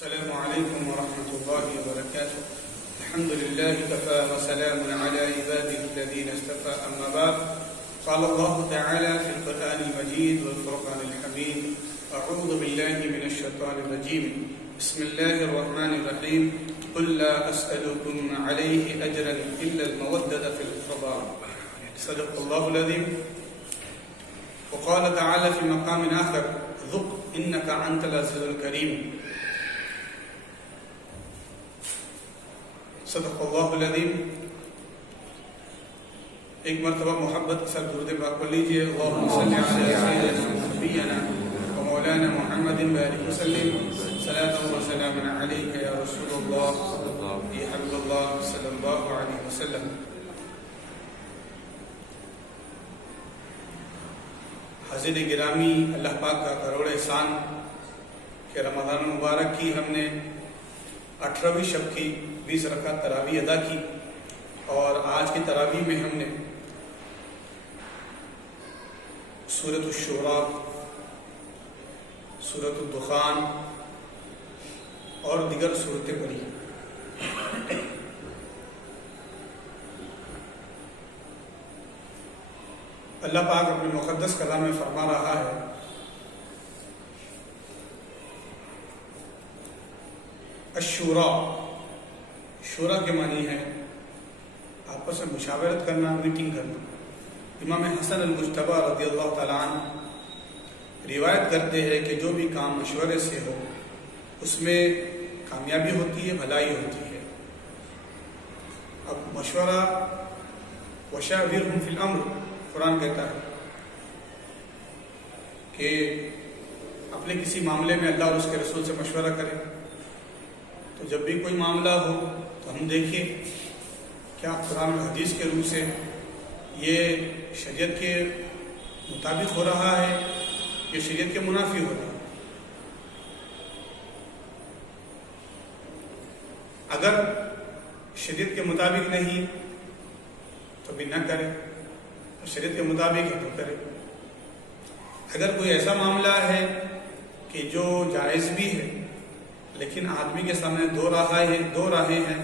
السلام عليكم ورحمة الله وبركاته. الحمد لله كفى وسلام على عباده الذين اصطفى. أما بعد، قال الله تعالى في القرآن المجيد والفرقان الحميد: أعوذ بالله من الشيطان الرجيم. بسم الله الرحمن الرحيم. قل لا أسألكم عليه أجرا إلا المودة في القربى. صدق الله العظيم. وقال تعالى في مقام آخر: ذق إنك أنت العزيز الكريم. صدق اللہ العظیم. ایک مرتبہ محبت کے ساتھ درود پاک پڑھ لیجیے. اللہم صلی علی سیدنا نبینا و مولانا محمد وآلہ وسلم. صلاۃ و سلام علیک یا رسول اللہ یا حبیب اللہ صلی اللہ علیہ وسلم. حاضر گرامی، اللہ پاک کا کروڑ احسان کہ رمضان مبارک کی ہم نے 18ویں شب کی 20 رکعت تراویح ادا کی، اور آج کی تراویح میں ہم نے سورۃ الشورى، سورۃ الدخان اور دیگر صورتیں پڑھی. اللہ پاک اپنے مقدس کلام میں فرما رہا ہے: الشورى. شورا کے معنی ہے آپس میں مشاورت کرنا، میٹنگ کرنا. امام حسن المجتبی رضی اللہ تعالیٰ عنہ روایت کرتے ہیں کہ جو بھی کام مشورے سے ہو اس میں کامیابی ہوتی ہے، بھلائی ہوتی ہے. اب مشورہ وشاورہم فی الامر، قرآن کہتا ہے کہ اپنے کسی معاملے میں اللہ اور اس کے رسول سے مشورہ کرے. تو جب بھی کوئی معاملہ ہو تو ہم دیکھیں کیا قرآن و حدیث کے روح سے یہ شریعت کے مطابق ہو رہا ہے، یہ شریعت کے منافی ہو رہا ہے. اگر شریعت کے مطابق نہیں تو بھی نہ کرے، اور شریعت کے مطابق ہے تو کرے. اگر کوئی ایسا معاملہ ہے کہ جو جائز بھی ہے لیکن آدمی کے سامنے دو راہیں ہیں،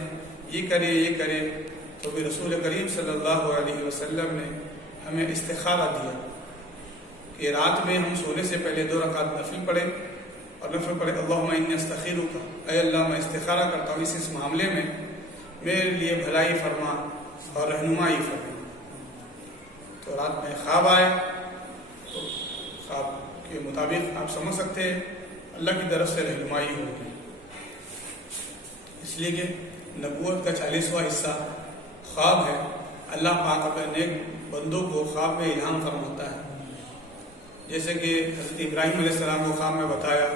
یہ کرے یہ کرے، تو بھی رسول کریم صلی اللہ علیہ وسلم نے ہمیں استخارہ دیا کہ رات میں ہم سونے سے پہلے 2 رکعت نفل پڑھیں، اور نفل پڑھیں اللہم انی استخیرک، اے اللہ میں استخارہ کرتا ہوں اس معاملے میں، میرے لیے بھلائی فرما اور رہنمائی فرما. تو رات میں خواب آئے تو خواب کے مطابق آپ سمجھ سکتے ہیں اللہ کی طرف سے رہنمائی ہوگی. اس لیے کہ نبوت کا 40واں حصہ خواب ہے. اللہ پاک اپنے نیک بندوں کو خواب میں الہام فرماتا ہے. جیسے کہ حضرت ابراہیم علیہ السلام کو خواب میں بتایا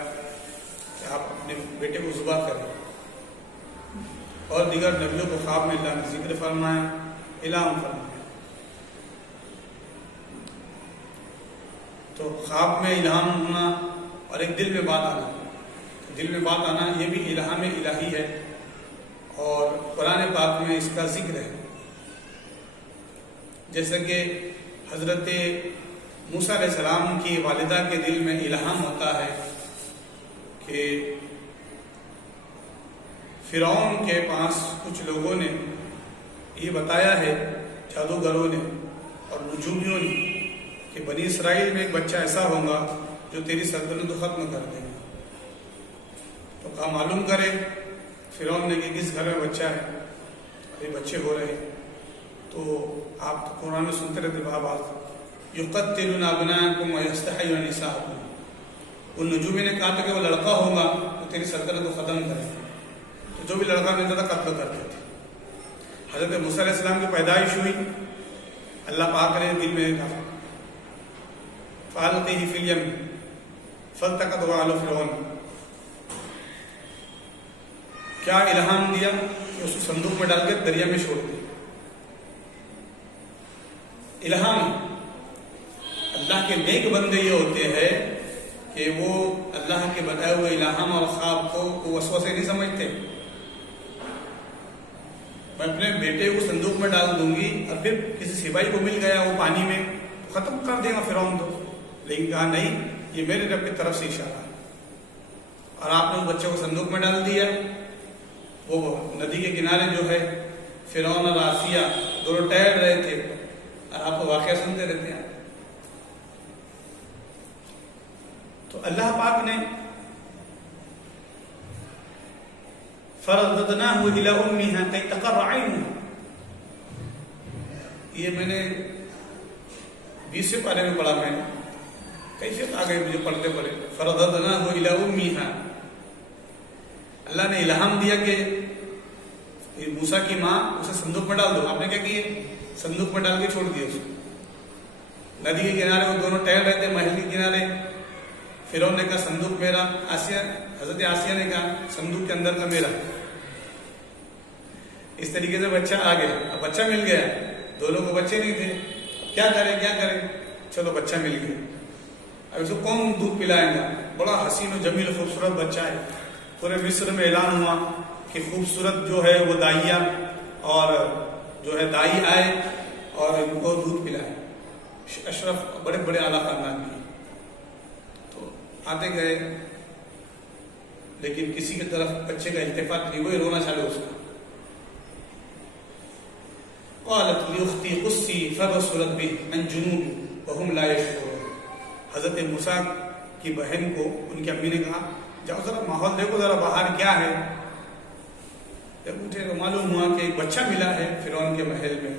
کہ آپ اپنے بیٹے کو ذبح کریں، اور دیگر نبیوں کو خواب میں اللہ نے ذکر فرمایا، الہام فرمایا. تو خواب میں الہام ہونا اور ایک دل میں بات آنا، دل میں بات آنا یہ بھی الہام الہی ہے، اور قرآن پاک میں اس کا ذکر ہے. جیسے کہ حضرت موسیٰ علیہ السلام کی والدہ کے دل میں الہام ہوتا ہے کہ فرعون کے پاس کچھ لوگوں نے یہ بتایا ہے، جادوگروں نے اور نجومیوں نے، کہ بنی اسرائیل میں ایک بچہ ایسا ہوگا جو تیری سلطنت کو ختم کر دے گا. تو کہا معلوم کرے. فرعون نے کہ کس گھر میں بچہ ہے، اور یہ بچے ہو رہے ہیں. تو آپ تو قرآن میں سنتے رہتے بات یقتلون ابناءکم ویستحیون نساءکم. ان نجومی نے کہا تھا کہ وہ لڑکا ہوگا تو تیری سلطنت کو ختم کرے. تو جو بھی لڑکا ملتا تھا قتل کرتے تھے. حضرت موسیٰ علیہ السلام کی پیدائش ہوئی، اللہ پاک نے دل میں کہا فَأَلْقِهِ فِي الْيَمِّ فَالْتَقَطَهُ آلُ فِرْعَوْنَ. کیا الہام دیا کہ اس کو صندوق میں ڈال کے دریا میں چھوڑ دیا. الہام. اللہ کے نیک بندے یہ ہوتے ہیں کہ وہ اللہ کے بتائے ہوئے الہام اور خواب کو وسوسے نہیں سمجھتے. میں اپنے بیٹے کو صندوق میں ڈال دوں گی اور پھر کسی سپاہی کو مل گیا وہ پانی میں ختم کر دے گا فرعون. تو لیکن کہا نہیں، یہ میرے رب کی طرف سے اشارہ ہے. اور آپ نے اس بچے کو صندوق میں ڈال دیا. وہ ندی کے کنارے جو ہے فرعون اور آسیہ دونوں ٹہل رہے تھے اور آپ کو واقعہ سنتے رہتے ہیں. تو اللہ پاک نے فرددناہ الی امہا کی تقر عینہا، یہ میں نے 20 پارے میں پڑھا. میں نے کیفیت آ گئی مجھے پڑھتے پڑھے. فرددناہ الی امہا، اللہ نے الہام دیا کہ موسیٰ کی ماں اسے صندوق میں ڈال دو. آپ نے کیا کیے؟ صندوق میں ڈال کے چھوڑ دیا. اسے ندی کے کنارے وہ دونوں ٹہل رہے تھے محل کے کنارے. فرعون نے کہا صندوق میرا، حضرت آسیہ نے کہا صندوق کے اندر کا میرا. اس طریقے سے بچہ آ گیا. اب بچہ مل گیا. دونوں کو بچے نہیں تھے. کیا کریں؟ چلو بچہ مل گیا. اب اس کو کون دودھ پلائے گا؟ بڑا حسین و جمیل خوبصورت بچہ ہے. پورے مصر میں اعلان ہوا کہ خوبصورت جو ہے وہ دائیا اور جو ہے دائی آئے اور ان کو دودھ پلائے. اشرف بڑے بڑے اعلیٰ خاندان کے. تو آتے گئے لیکن کسی کی طرف بچے کا التفات نہیں. وہی رونا چالو اس کا. قالت لاختی قصی فبصرت به عن جنوب وهم لا يشعرون. حضرت موسیٰ کی بہن کو ان کی امی نے کہا جاؤ ذرا ماحول دیکھو ذرا باہر کیا ہے. جب مجھے معلوم ہوا کہ ایک بچہ ملا ہے فرعون کے محل میں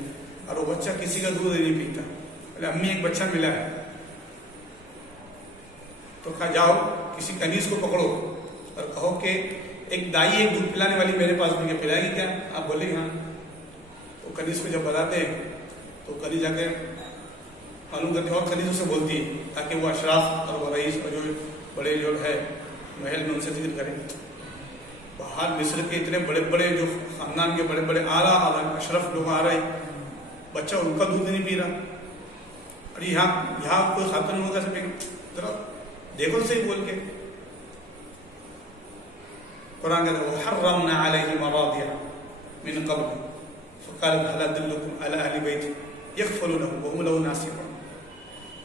اور وہ بچہ کسی کا دودھ نہیں پیتا. بولے امی ایک بچہ ملا ہے. تو کہا جاؤ کسی کنیز کو پکڑو اور کہو کہ ایک دائی ایک دودھ پلانے والی میرے پاس بھی پلائے گی کیا؟ آپ بولے ہاں. تو کنیز کو جب بتاتے ہیں تو کنیز جا کے معلوم کرتے اور کنیز اسے بولتی ہے تاکہ وہ اشراف اور وہ رئیس اور جو بڑے جو ہے محل میں ان سے ذکر کریں. باہر مصر کے اتنے بڑے بڑے جو خاندان کے بڑے بڑے اعلیٰ اشرف لوگ آ رہے، بچہ ان کا دودھ نہیں پی رہا. اور یہاں کوئی خاتون ہوگا سب ذرا دیکھو صحیح بول کے. قرآن کہتا ہے وحرمنا علیہ المراضع من قبل فقالت هل ادلکم علی اہل بیت یکفلونہ وهم له ناصحون.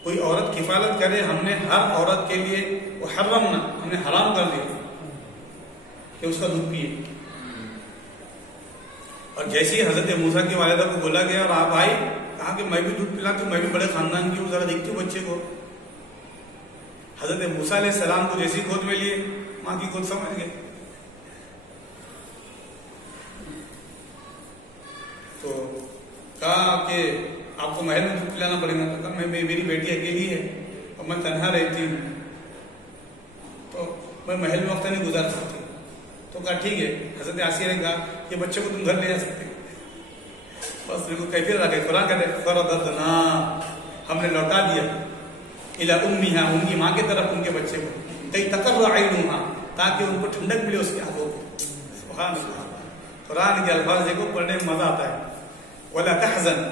کوئی عورت کفالت کرے، ہم نے ہر عورت کے لیے وحرمنا، ہم نے حرام کر دیا کہ اس کا دودھ پیے. اور جیسے ہی حضرت موسیٰ کی والدہ کو بولا گیا اور آپ آئی، کہا کہ میں بھی دودھ پلاتی ہوں، میں بھی بڑے خاندان کی ہوں، ذرا دیکھتی ہوں بچے کو. حضرت موسیٰ علیہ السلام کو جیسی گود میں لیے ماں کی گود سمجھ گئے. تو کہا کہ آپ کو محل میں دودھ پلانا پڑے گا. تو کہا میری بیٹی اکیلی ہے اور میں تنہا رہتی ہوں تو میں محل میں وقت نہیں گزار سکتی. تو کہا ٹھیک ہے. حضرت آسیہ نے کہا کہ بچے کو تم گھر لے جا سکتے. بس میرے کو کیفیت آ گئی. قرآن کہتے ہیں فرددنا، ہم نے لوٹا دیا الی امہا، ان کی ماں کی طرف ان کے بچے کو، کئی تقر عینہا، تاکہ ان کو ٹھنڈک ملے اس کی آنکھوں کو. سبحان اللہ. قرآن کے الفاظ دیکھو پڑھنے میں مزہ آتا ہے. ولا تحزن،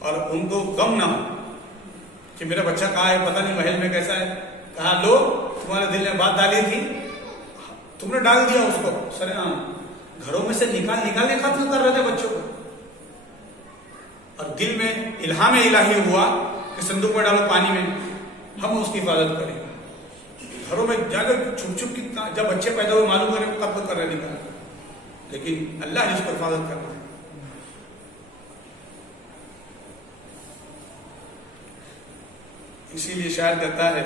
اور ان کو غم نہ ہو کہ میرا بچہ کہاں ہے، پتہ نہیں محل میں کیسا ہے. کہا لو تمہارے دل میں بات ڈالی تھی، تم نے ڈال دیا اس کو سر عام. گھروں میں سے نکالنے ختم کر رہے تھے بچوں کو، اور دل میں الہام الہی ہوا کہ صندوق میں ڈالو پانی میں، ہم اس کی حفاظت کریں. گھروں میں جا کر چھپ چھپ کی جب بچے پیدا ہوئے معلوم کریں کب کر رہے نکال، لیکن اللہ جس کو حفاظت کرنا ہے. اسی لیے شاعر کہتا ہے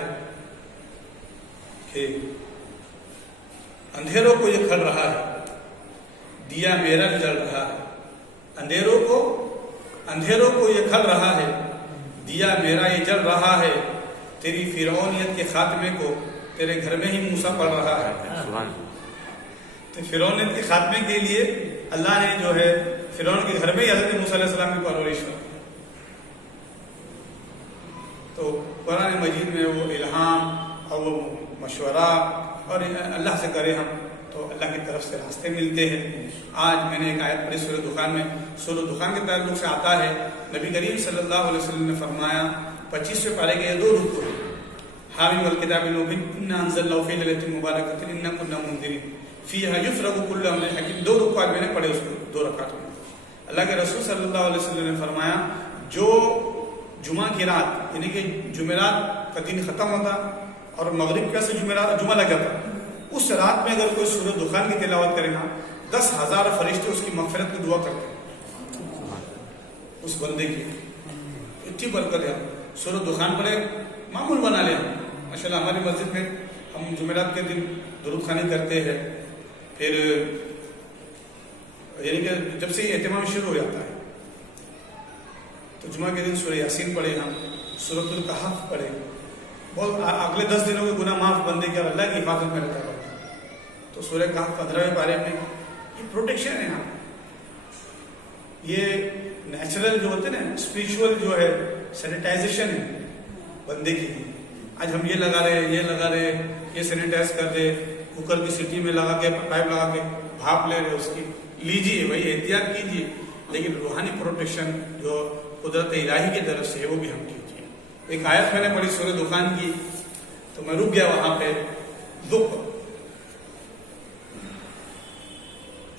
کہ اندھیروں کو یہ کھل رہا ہے، دیا میرا بھی جل رہا ہے. اندھیروں کو یہ کھل رہا ہے، دیا میرا یہ جل رہا ہے. تیری فرعونیت کے خاتمے کو تیرے گھر میں ہی موسیٰ پڑھ رہا ہے. تو فرعونیت کے خاتمے کے لیے اللہ نے جو ہے فرعون کے گھر میں ہی حضرت موسیٰ علیہ السلام کی پرورش کی. تو قرآن مجید میں وہ الہام اور وہ مشورہ اور اللہ سے کرے ہم تو اللہ کی طرف سے راستے ملتے ہیں. آج میں نے ایک آیت پڑھی سورہ دخان میں. سورہ دخان کے تعلق سے آتا ہے نبی کریم صلی اللہ علیہ وسلم نے فرمایا 25ویں پارے کے یہ 2 رکوع ہیں. حامیم والکتاب المبین انا انزلناہ فی لیلۃ مبارکۃ انا کنا منذرین فیہا یفرق کل امر حکیم. 2 رکوع میں نے پڑھے اس کو 2 رکعتوں میں. اللہ کے رسول صلی اللہ علیہ وسلم نے فرمایا جو جمعہ کی رات یعنی کہ جمعرات کا دن ختم ہوتا اور مغرب کا سے جمعہ لگ جاتا اس رات میں اگر کوئی سورۃ دخان کی تلاوت کرے نا 10,000 فرشتے اس کی مغفرت کی دعا کرتے ہیں اس بندے کی. اتنی برکت ہے. سورۃ دخان پر معمول بنا لیں. ماشاءاللہ ہماری مسجد میں ہم جمعرات کے دن درود خوانی کرتے ہیں. پھر یعنی کہ جب سے یہ اہتمام شروع ہو جاتا ہے تو جمعہ کے دن سورہ یاسین پڑھے, ہم سورۃ الکہف پڑھے. بہت اگلے 10 دنوں کے گناہ معاف بندے کے اور اللہ کی حفاظت میں رہتا ہے. تو سورہ کہف 15ویں پارے میں یہ پروٹیکشن ہے. یہ نیچرل جو ہوتے ہیں نا اسپریچول جو ہے سینیٹائزیشن ہے بندے کی. آج ہم یہ لگا رہے یہ سینیٹائز کر دے, کوکر کی سیٹی میں لگا کے پائپ لگا کے بھاپ لے رہے اس کی. لیجیے بھائی احتیاط کیجیے, لیکن روحانی پروٹیکشن جو قدرت الہی کی طرف سے ہے وہ بھی ہم کیجیے. ایک آیت میں نے پڑھی سورۃ دخان کی تو میں رک گیا وہاں پہ. دکھ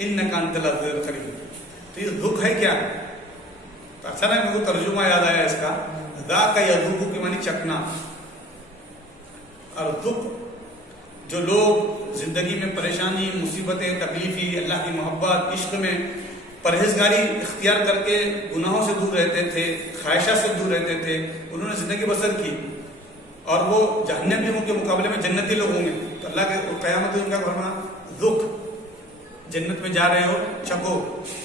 انک انت العزیز الکریم. تو یہ دکھ ہے کیا؟ تو اچھا نا میرے کو ترجمہ یاد آیا اس کا. ذاک یذوق کے معنی چکنا. اور دکھ جو لوگ زندگی میں پریشانی, مصیبتیں, تکلیفی, اللہ کی محبت, عشق میں پرہیزگاری اختیار کر کے گناہوں سے دور رہتے تھے, خواہشات سے دور رہتے تھے, انہوں نے زندگی بسر کی اور وہ جہنمیوں کے مقابلے میں جنتی لوگ ہوں گے. تو اللہ کے قیامت ان کا فرمانا ذوق, جنت میں جا رہے ہو چکو,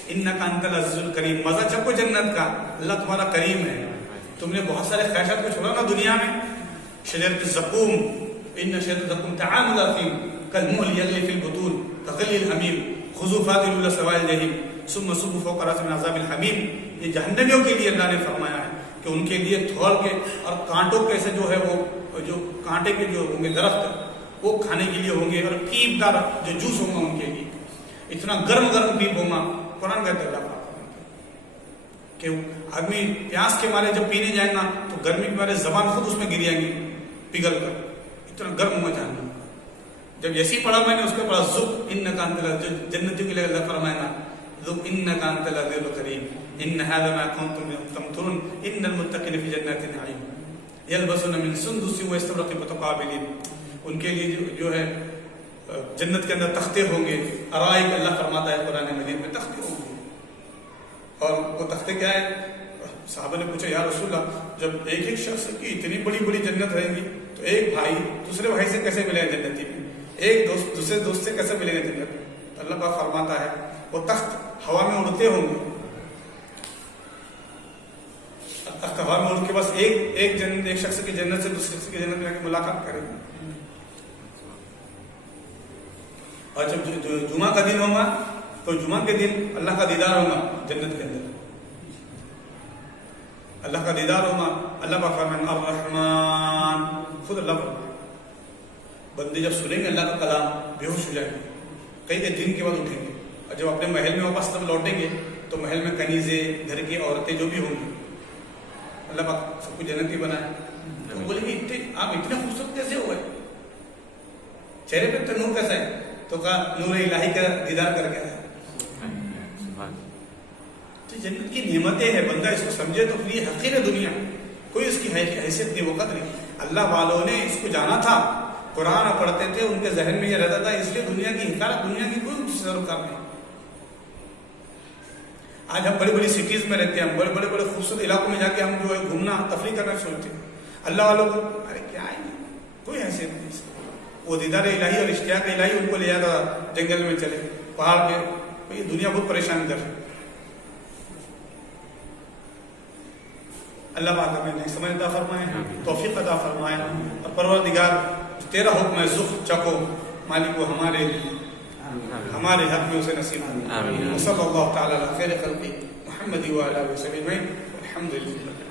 انک انت العزیز الکریم, مزہ چکو جنت کا, اللہ تمہارا کریم ہے. تم نے بہت سارے خواہشات کو چھوڑا نا دنیا میں. شجرۃ الزقوم ان شجرۃ الزقوم طعام الاثیم کالمہل یغلی فی البطون کغلی الحمیم خذوا فاعتلوا الی سواء الجحیم ثم صبوا فوق رأسهم من عذاب الحمیم. یہ جہنمیوں کے لیے اللہ نے فرمایا ہے کہ ان کے لیے تھول کے اور کانٹوں کے سے جو ہے وہ جو کانٹے کے جو ہوں گے درخت وہ کھانے کے لیے ہوں گے, اور پیپ دار جو جوس ہوگا ان کے لیے اتنا گرم پیپ ہوگا. قرآن کہتے اللہ کہ آدمی پیاس کے مارے جب پینے جائے گا تو گرمی کے مارے زبان خود اس میں گر جائے گی پگھل کر, اتنا گرم ہوا جانا. جب ایسی پڑھا میں نے اس کے پڑھا ذوق انک انت العزیز, جنتیوں کے لیے اللہ فرمائے نا ذوق انک انت العزیز الکریم ان هذا ما كنتم تمترون ان المتقین فی جنات النعیم یلبسون من سندس واستبرق متقابلین. ان کے لیے جو ہے جنت کے اندر تختے ہوں گے, ارائک اللہ فرماتا ہے قرآن مجید میں تختے ہوں گے. اور وہ تختے کیا ہے؟ صحابہ نے پوچھا یا رسول اللہ جب ایک ایک شخص کی اتنی بڑی بڑی جنت رہیں گی تو ایک بھائی دوسرے بھائی سے کیسے ملے گا جنتی میں, ایک دوست دوسرے دوست سے کیسے ملے گا جنت میں؟ اللہ پاک فرماتا ہے وہ تخت ہوا میں اڑتے ہوں گے, تخت ہوا میں اڑ کے بس ایک شخص کی جنت سے دوسرے شخص کی جنت میں ملاقات کریں گے. اور جب جمعہ کا دن ہوگا تو جمعہ کے دن اللہ کا دیدار ہوگا جنت کے اندر, اللہ کا دیدار ہوگا. اللہ پاک فرمائے الرحمن, خود اللہ فرمائے بندے جب سنیں گے اللہ کا کلام بے ہوش ہو جائیں گے, کئی دن کے بعد اٹھیں گے, اور جب اپنے محل میں واپس تب لوٹیں گے تو محل میں کنیزیں, گھر کی عورتیں جو بھی ہوں گی, اللہ پاک سب کو جنتی بنائے. تو بولیں گے آپ اتنے خوبصورت کیسے ہوئے, چہرے پہ نور کیسا ہے؟ تو کہا نور الہی کا دیدار کر گیا ہے. تو جنت کی نعمتیں ہیں, بندہ اس کو سمجھے تو پھر یہ حقیر ہے دنیا, کوئی اس کی حیثیت نہیں, وقت نہیں. اللہ والوں نے اس کو جانا تھا, قرآن پڑھتے تھے, ان کے ذہن میں یہ رہتا تھا, اس لیے دنیا کی حکارت, دنیا کی کوئی سروکار نہیں. آج ہم بڑی بڑی سٹیز میں رہتے ہیں, ہم بڑے بڑے خوبصورت علاقوں میں جا کے ہم جو ہے گھومنا تفریح کرنا سوچتے ہیں. اللہ والوں کو ارے کیا ہے, کوئی حیثیت نہیں. وہ دیدار الہی اور اشتیاق الہی ان کو لے جاتا تھا, جنگل میں چلے, پہاڑ پہ, یہ دنیا بہت پریشان کر. اللہ پاک ہمیں نیک سمجھ عطا فرمائے, توفیق عطا فرمائے, اور پروردگار تیرا حکم ہے ذوق چکو, مالک کو ہمارے ہمارے حق میں اسے نصیب ہو. صلی اللہ تعالی علی خیر خلقہ محمد و علی آلہ وصحبہ اجمعین. الحمدللہ.